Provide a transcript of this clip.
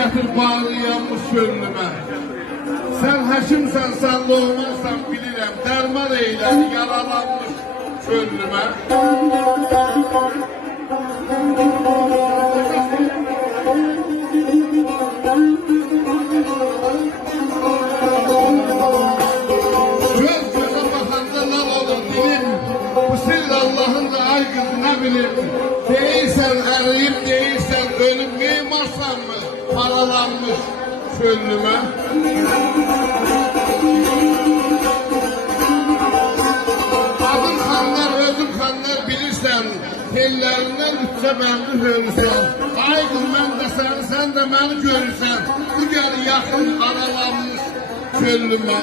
getir bağlayanmış gönlüme. Sen həkimsən, sən doğmazsan bilirəm, dərman eylədi yaralanmış gönlüme. Göz göze bakanda ne olur dilim, bu sirr Allah'ın da ay kız ne bilir. Değilsen arayıp değilsen ölüm mıymarsan mı paralanmış gönlüme. Adın xanlar, özüm xanlar bilirsən, tellərindən üçcə bəndi hörürsən. Ay qız mən də səni, sən də məni görürsən. Bu gəl yaxın aralanmış gönlümə.